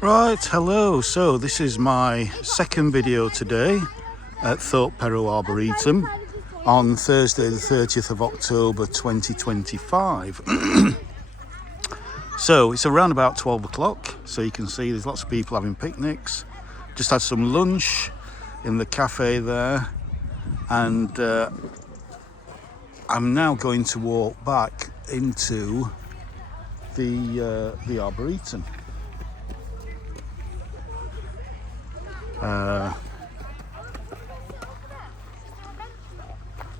Right, hello. So this is my second video today at Thorp, Perrow, Arboretum on Thursday the 30th of October 2025. So it's around about 12 o'clock, so you can see there's lots of people having picnics. Just had some lunch in the cafe there, and I'm now going to walk back into the Arboretum.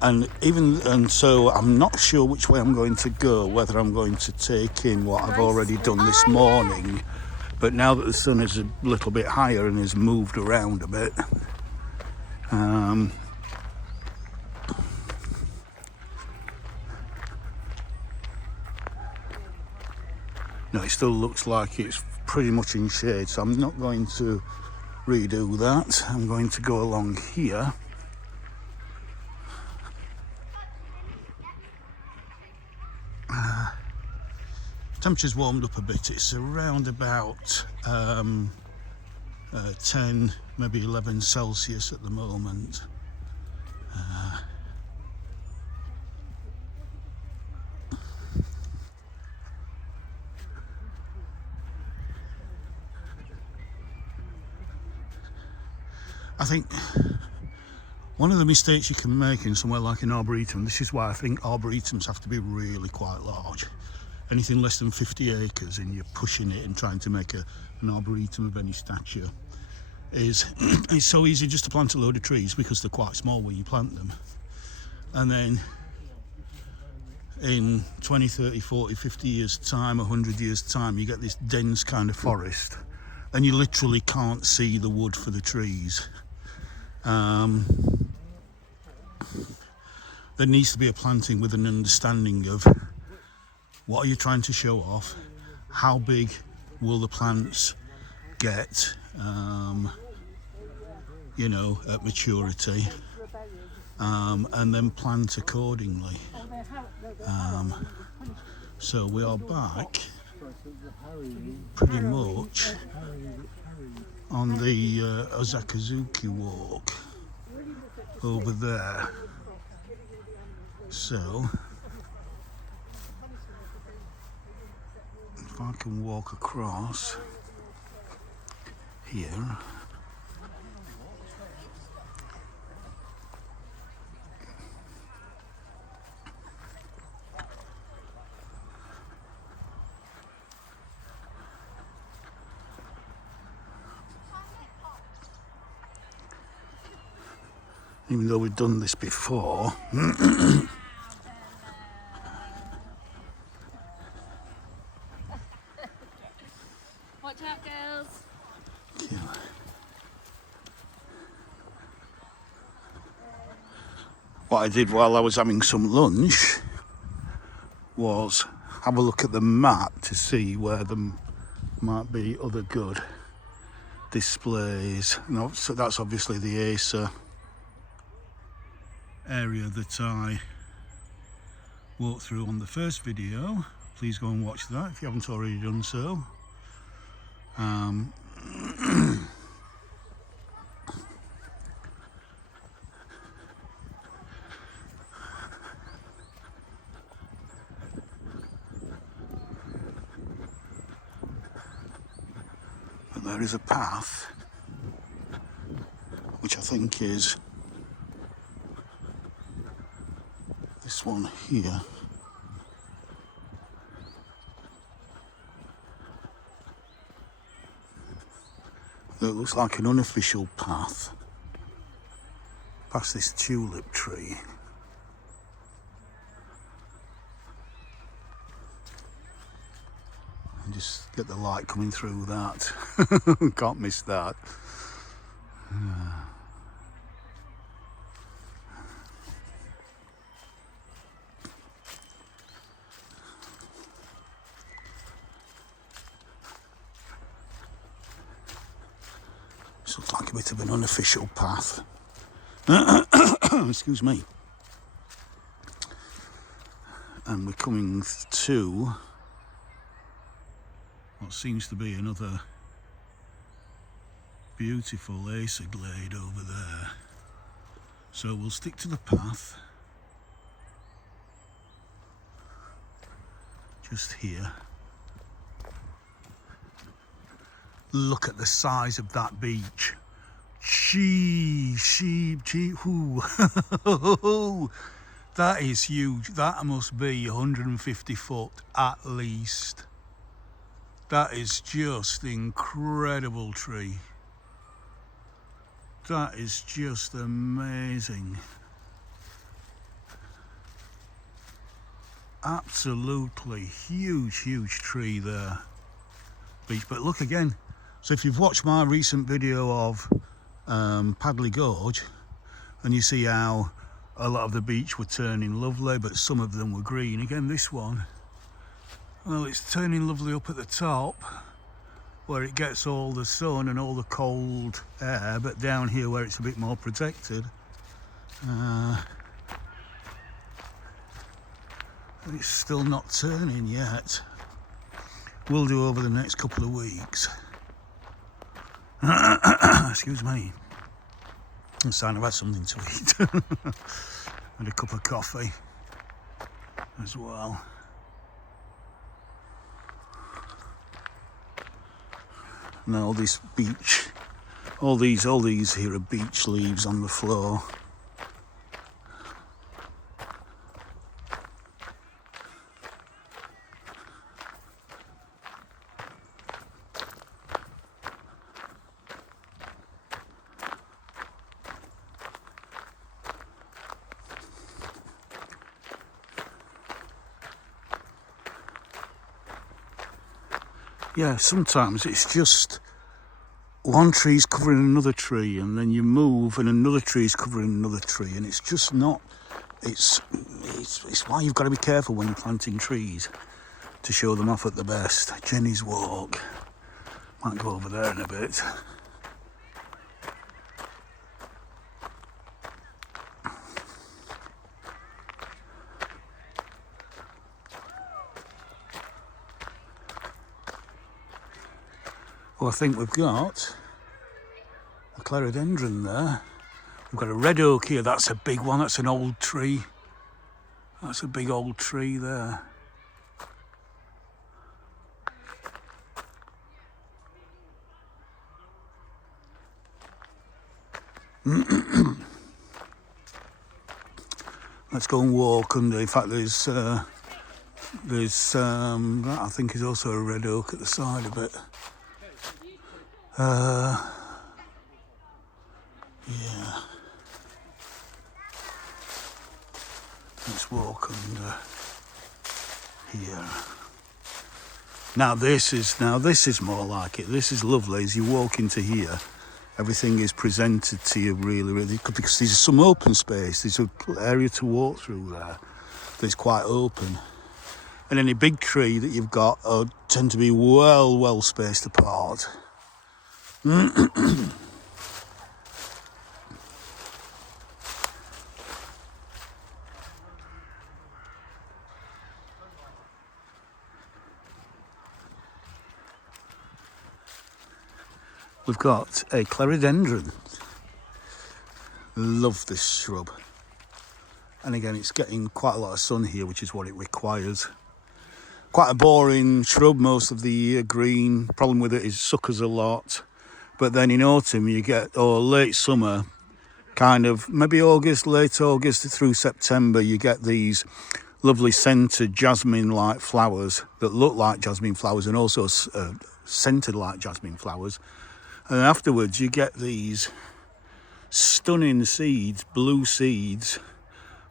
And so I'm not sure which way I'm going to go, whether I'm going to take in what I've already done this morning, but now that the sun is a little bit higher and has moved around a bit, no, it still looks like it's pretty much in shade, so I'm not going to redo that. I'm going to go along here. Temperature's warmed up a bit. It's around about 10, maybe 11 Celsius at the moment. I think one of the mistakes you can make in somewhere like an arboretum, this is why I think arboretums have to be really quite large. Anything less than 50 acres and you're pushing it and trying to make an arboretum of any stature, is it's so easy just to plant a load of trees because they're quite small when you plant them. And then in 20, 30, 40, 50 years time, 100 years time, you get this dense kind of forest and you literally can't see the wood for the trees. There needs to be a planting with an understanding of what are you trying to show off, how big will the plants get, at maturity, and then plant accordingly. So we are back pretty much on the Ozakazuki walk over there. So if I can walk across here, even though we've done this before. Watch out, girls. Yeah. What I did while I was having some lunch was have a look at the map to see where there might be other good displays. So that's obviously the Acer area that I walked through on the first video. Please go and watch that if you haven't already done so. But there is a path which I think is this one here. It looks like an unofficial path past this tulip tree. And just get the light coming through that. Can't miss that. This looks like a bit of an unofficial path. Excuse me. And we're coming to what seems to be another beautiful acer glade over there. So we'll stick to the path. Just here. Look at the size of that beach. Gee, ooh. That is huge. That must be 150 foot at least. That is just incredible tree. That is just amazing. Absolutely huge tree there. Beach, but look again. So if you've watched my recent video of Padley Gorge, and you see how a lot of the beach were turning lovely, but some of them were green. Again, this one, well, it's turning lovely up at the top, where it gets all the sun and all the cold air, but down here where it's a bit more protected, it's still not turning yet. Will do over the next couple of weeks. Excuse me. I'm saying I've had something to eat. And a cup of coffee as well. Now all this beach, all these here are beach leaves on the floor. Yeah, sometimes it's just one tree's covering another tree, and then you move and another tree's covering another tree, and it's just not, it's why you've got to be careful when you're planting trees to show them off at the best. Jenny's Walk. Might go over there in a bit. Well, I think we've got a clerodendron there. We've got a red oak here. That's a big one. That's an old tree. That's a big old tree there. Let's go and walk under. In fact, there's that I think is also a red oak at the side of it. Yeah. Let's walk under here. Now this is more like it. This is lovely. As you walk into here, everything is presented to you really because there's some open space. There's an area to walk through there that's quite open. And any big tree that you've got tend to be well spaced apart. We've got a clerodendron. Love this shrub. And again, it's getting quite a lot of sun here, which is what it requires. Quite a boring shrub most of the year, green. Problem with it is it suckers a lot. But then in autumn you get, or late summer, kind of maybe August, late August through September, you get these lovely scented jasmine-like flowers that look like jasmine flowers and also scented like jasmine flowers. And afterwards you get these stunning seeds, blue seeds,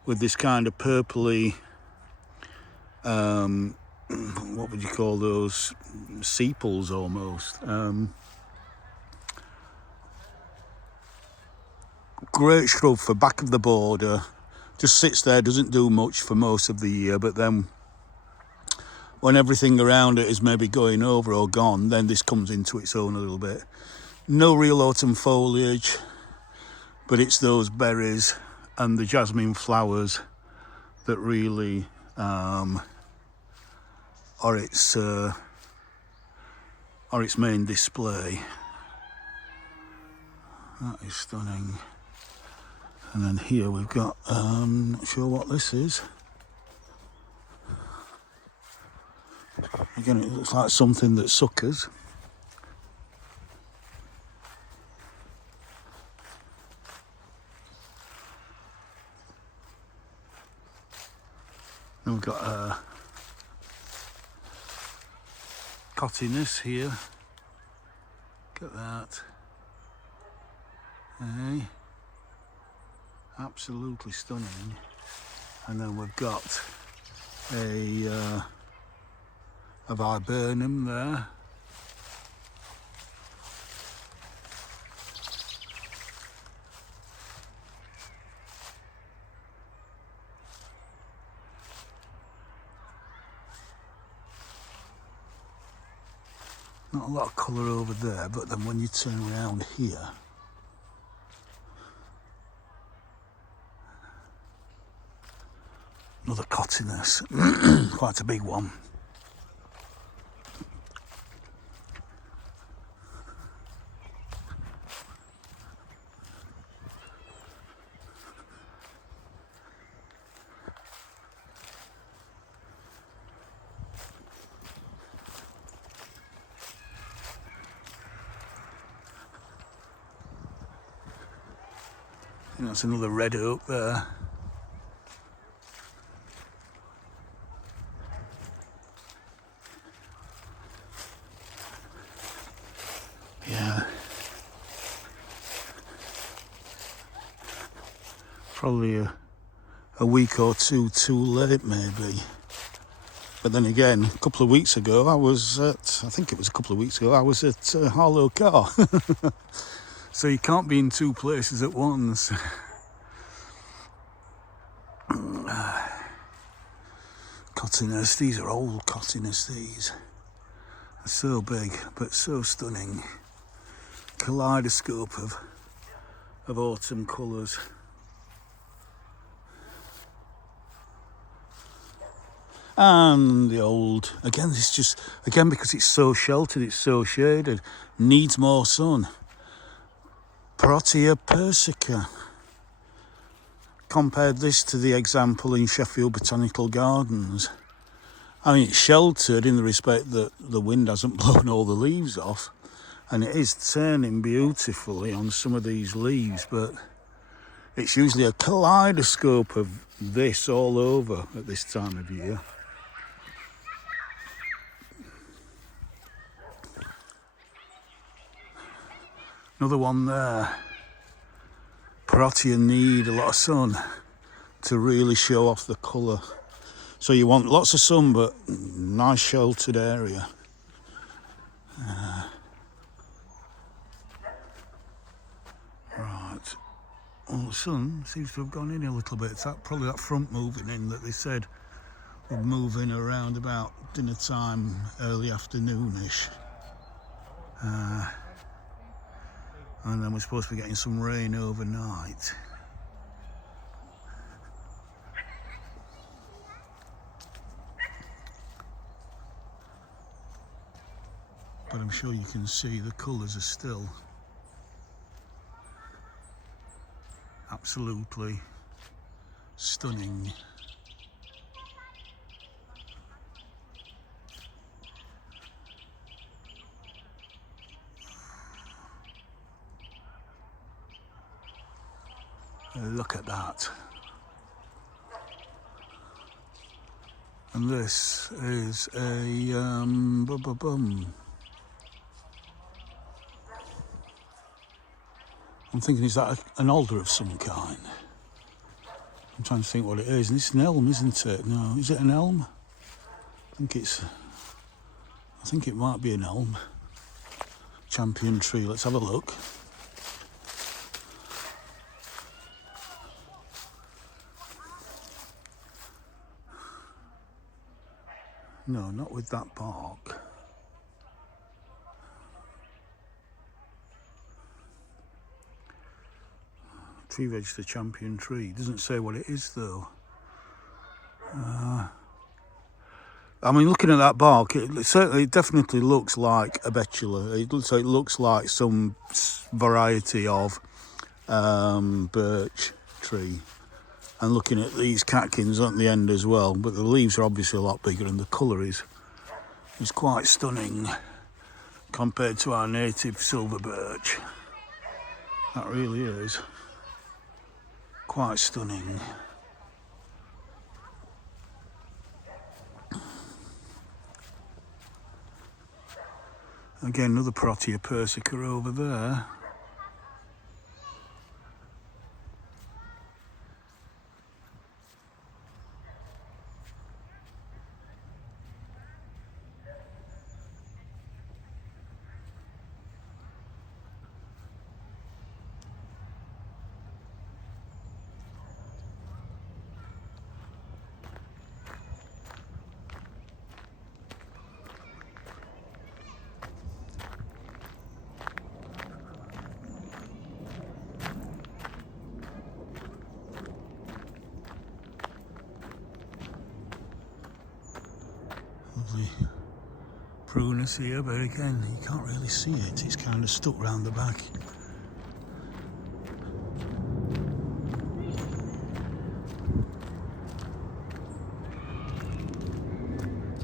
with this kind of purpley, what would you call those, sepals almost. Great shrub for back of the border, just sits there, doesn't do much for most of the year, but then when everything around it is maybe going over or gone, then this comes into its own a little bit. No real autumn foliage, but it's those berries and the jasmine flowers that really are its main display. That is stunning. And then here we've got, not sure what this is. Again, it looks like something that suckers. Then we've got cottiness here. Look at that. Hey. Absolutely stunning. And then we've got a viburnum there. Not a lot of colour over there, but then when you turn around here, another cottiness, quite a big one. And that's another red oak there. Yeah. Probably a week or two too late, maybe. But then again, a couple of weeks ago, I was at Harlow Car. So you can't be in two places at once. Cottiness, these are old cottiness, these. They're so big, but so stunning. Kaleidoscope of autumn colours. And the old, again, this just, again, because it's so sheltered, it's so shaded, needs more sun. Protea persica. Compared this to the example in Sheffield Botanical Gardens. I mean, it's sheltered in the respect that the wind hasn't blown all the leaves off, and it is turning beautifully on some of these leaves, but it's usually a kaleidoscope of this all over at this time of year. Another one there. Protea need a lot of sun to really show off the colour. So you want lots of sun, but nice sheltered area. Right. Well, the sun seems to have gone in a little bit. It's probably that front moving in that they said would move in around about dinner time, early afternoonish. And then we're supposed to be getting some rain overnight. But I'm sure you can see the colours are still absolutely stunning. Look at that. And this is a I'm thinking, is that an alder of some kind? I'm trying to think what it is. And it's an elm, isn't it? No, is it an elm? I think it might be an elm. Champion tree. Let's have a look. No, not with that bark. Tree register champion tree. Doesn't say what it is though. I mean, looking at that bark, it definitely looks like a betula. So it looks like some variety of birch tree, and looking at these catkins at the end as well, but the leaves are obviously a lot bigger and the colour is quite stunning compared to our native silver birch. That really is quite stunning. Again, another Protea persica over there. Lovely prunus here, but again, you can't really see it. It's kind of stuck round the back.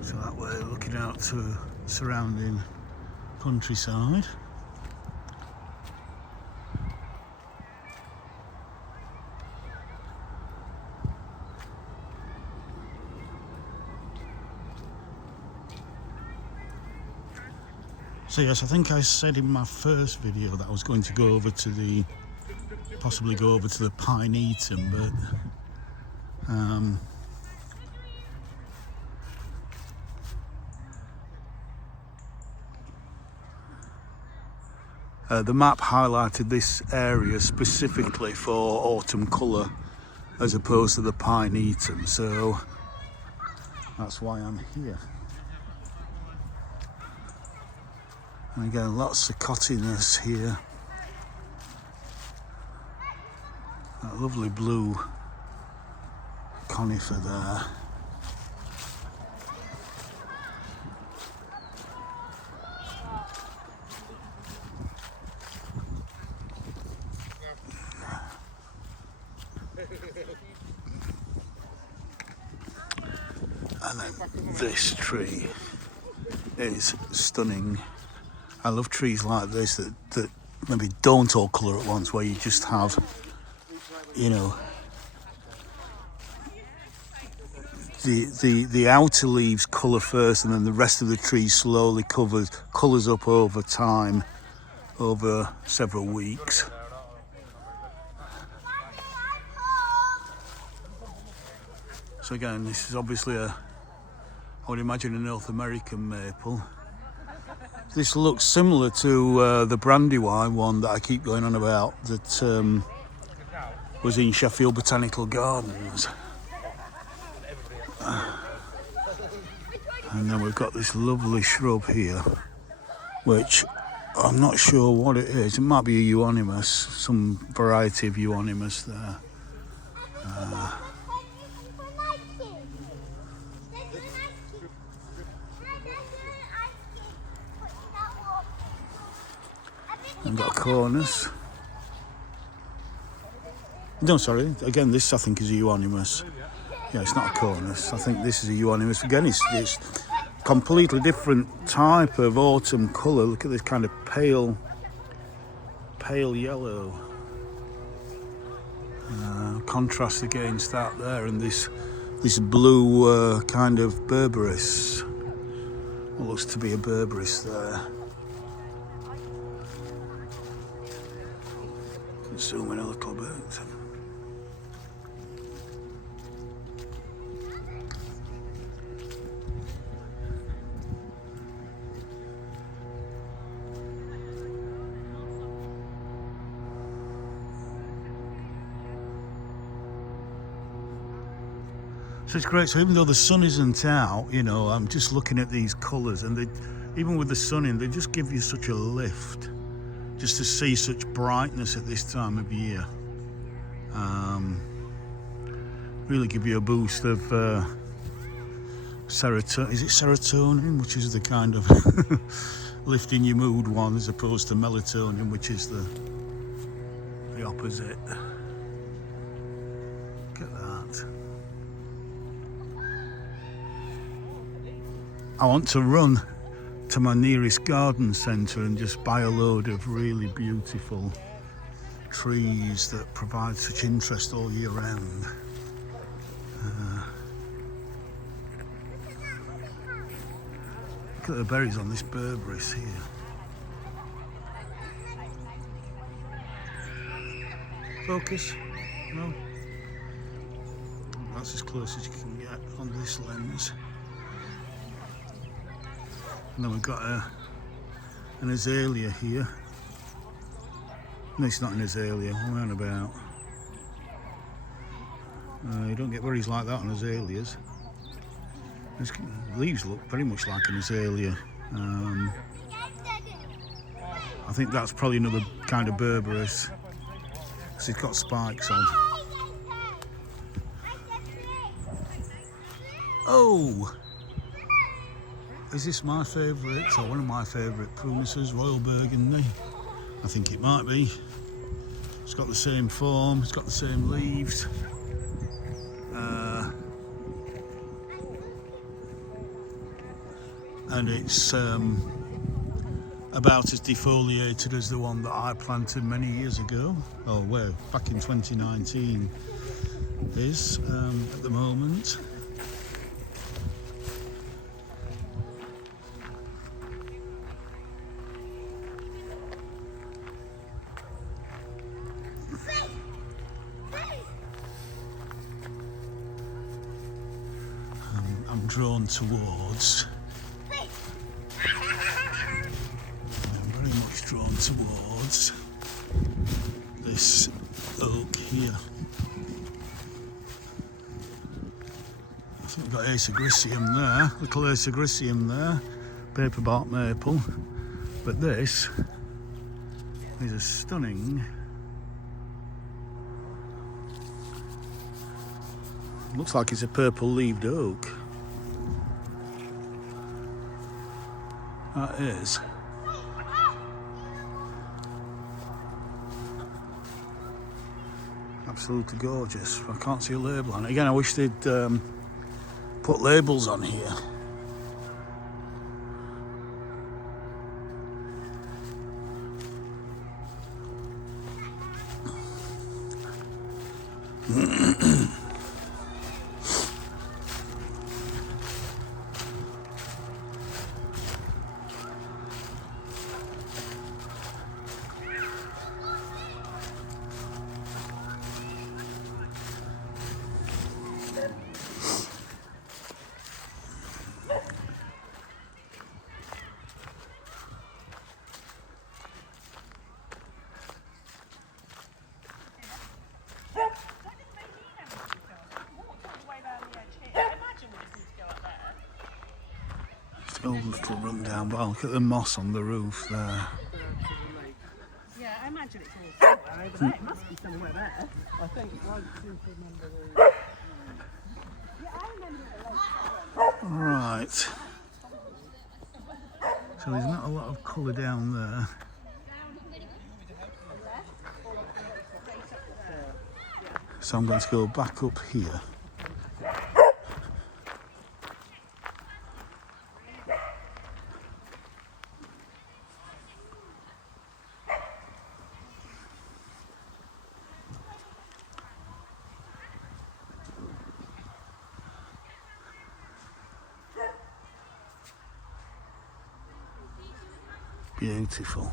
So that way, looking out to surrounding countryside. So yes, I think I said in my first video that I was going to go over to the, possibly go over to the Pineatum, but the map highlighted this area specifically for autumn colour as opposed to the Pineatum, so that's why I'm here. And again, lots of cottiness here. That lovely blue conifer there. And then this tree is stunning. I love trees like this that maybe don't all colour at once, where you just have, you know, the outer leaves colour first and then the rest of the tree slowly colours up over time, over several weeks. So again, this is obviously I would imagine a North American maple. This looks similar to the Brandywine one that I keep going on about, that was in Sheffield Botanical Gardens. And then we've got this lovely shrub here, which I'm not sure what it is. It might be a euonymus, some variety of euonymus there. I've got a cornus. No, sorry. Again, this I think is a euonymus. Yeah, it's not a cornus. I think this is a euonymus. Again, it's completely different type of autumn colour. Look at this kind of pale yellow. Contrast against that there, and this blue kind of berberis. What looks to be a berberis there. Zoom in a little bit. So it's great. So even though the sun isn't out, you know, I'm just looking at these colours, and they, even with the sun in, they just give you such a lift. Just to see such brightness at this time of year, really give you a boost of serotonin. Is it serotonin, which is the kind of lifting your mood one, as opposed to melatonin, which is the the opposite. Look at that. I want to run to my nearest garden centre and just buy a load of really beautiful trees that provide such interest all year round. Look at the berries on this berberis here. Focus? No? That's as close as you can get on this lens. And then we've got an azalea here. No, it's not an azalea. What am I on about? You don't get berries like that on azaleas. The leaves look very much like an azalea. I think that's probably another kind of berberis, because it's got spikes on. Oh! Is this my favourite, or one of my favourite prunises, Royal Burgundy? I think it might be. It's got the same form, it's got the same leaves. And it's about as defoliated as the one that I planted many years ago. Oh, well, back in 2019 is at the moment. I'm drawn towards. I'm very much drawn towards this oak here. I think we've got Acergricium there, little Acergricium there, paperbark maple. But this is a stunning, looks like it's a purple-leaved oak. That is. Absolutely gorgeous. I can't see a label on it. Again, I wish they'd put labels on here. Old little rundown, but look at the moss on the roof there. Yeah, I imagine it's all somewhere over there. It must be somewhere there. I think I seem to remember the... Yeah, I remember the lake. Right. So there's not a lot of colour down there. So I'm going to go back up here. Beautiful.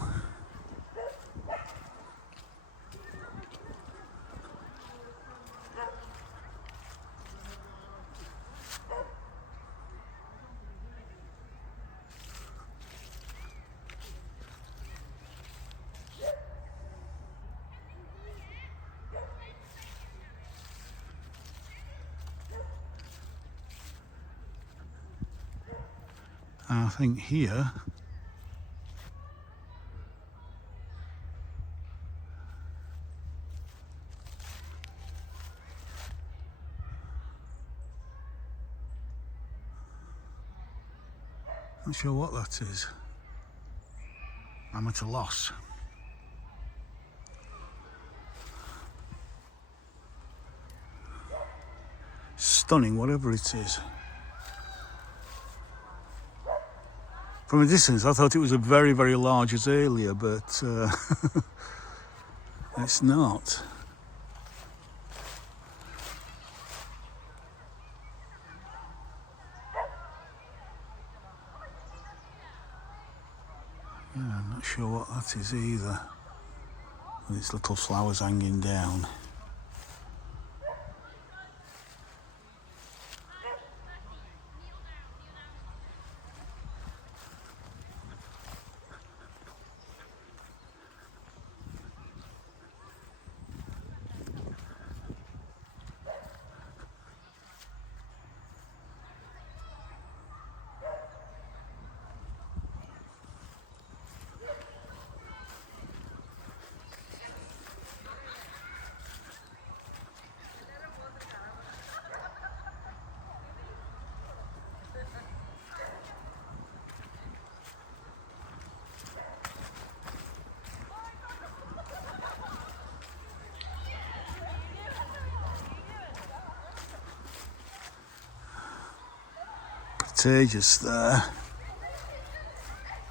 I think here not sure what that is. I'm at a loss. stunning, whatever it is. From a distance, I thought it was a very, very large azalea, but it's not. Yeah, I'm not sure what that is either. With its little flowers hanging down. Crataegus there.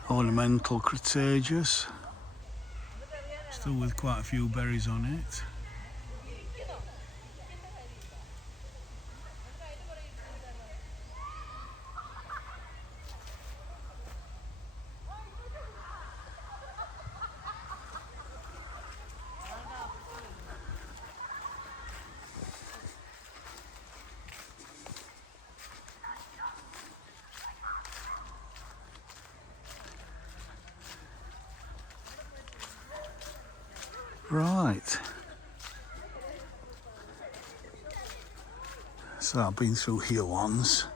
Ornamental crataegus. Still with quite a few berries on it. Right. So I've been through here once.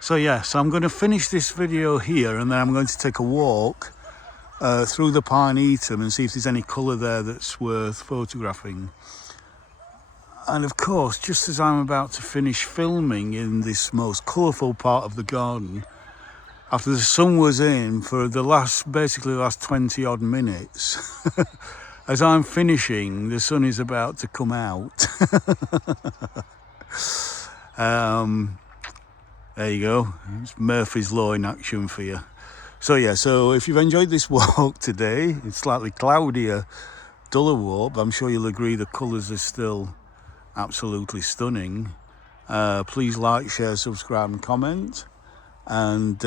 So yeah, so I'm going to finish this video here and then I'm going to take a walk through the Pinetum and see if there's any colour there that's worth photographing. And of course, just as I'm about to finish filming in this most colourful part of the garden, after the sun was in for the basically the last 20 odd minutes, as I'm finishing, the sun is about to come out. There you go, it's Murphy's Law in action for you. So yeah, so if you've enjoyed this walk today, it's slightly cloudier, duller walk, but I'm sure you'll agree the colours are still absolutely stunning. Please like, share, subscribe and comment. And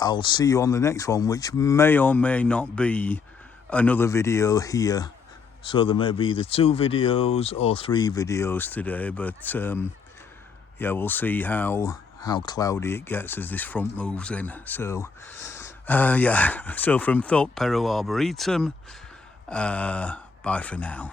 I'll see you on the next one, which may or may not be another video here. So there may be either 2 videos or 3 videos today, but yeah, we'll see how cloudy it gets as this front moves in. So yeah, so from Thorp, Perrow, Arboretum, bye for now.